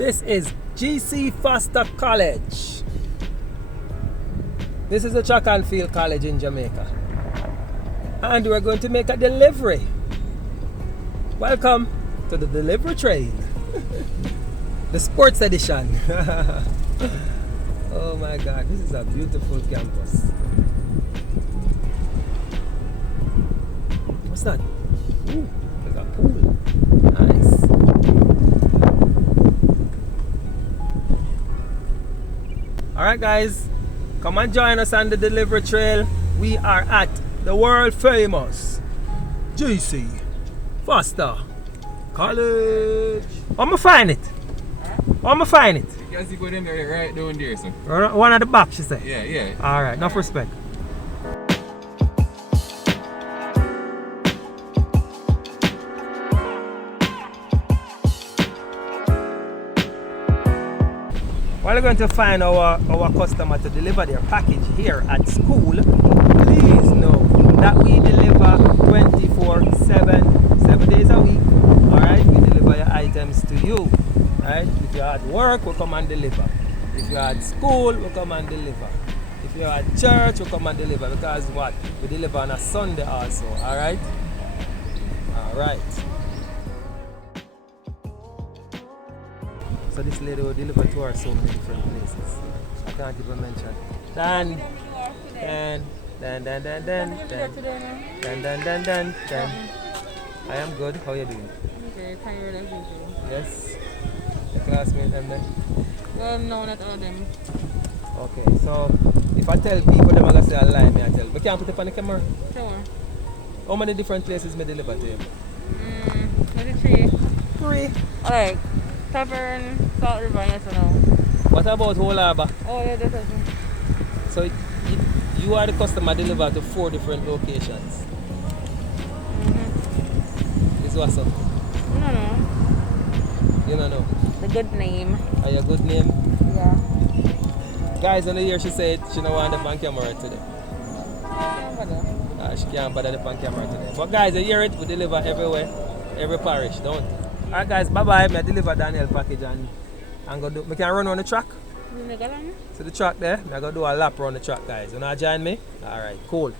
This is GC Foster College. This is a track and field college in Jamaica. And we're going to make a delivery. Welcome to the delivery train. The sports edition. Oh my God, this is a beautiful campus. What's that? Ooh, there's a pool. Nice. Alright guys, come and join us on the delivery trail. We are at the world famous GC Foster College. How am I find it? How am I find it? You guys go in there, right down there, sir. One at the back, she said. Yeah. Alright, enough respect. While we're going to find our customer to deliver their package here at school, please know that we deliver 24/7, 7 days a week. Alright, we deliver your items to you. Alright, if you're at work, we'll come and deliver. If you're at school, we'll come and deliver. If you're at church, we'll come and deliver. Because what? We deliver on a Sunday also. Alright? Alright. So this lady will deliver to her so many different places. I can't even mention. Dan. I am good. How are you doing? Okay, tired as usual. Yes. Your classmate and then? Well, no, not all of them. Okay, so if I tell people them are gonna say a lie, me I tell. We can't put it on the camera. Sure. How many different places me deliver to you? Maybe three. Three. Like, Tavern, Salt River, yes or no? What about Whole Harbour? Oh, yeah, that's it. So you are the customer delivered to 4 different locations. Is what's up? No. You don't know. The good name. Are your good name? Yeah. Guys, on the year she said she don't want the on camera today. She can't bother the on camera today. But guys, you hear it, we deliver everywhere, every parish, don't. Alright guys, bye bye. I deliver Daniel package and go do. I can run on the track. You make a line? So the track there, I go do a lap around the track, guys. You wanna join me? Alright, cool.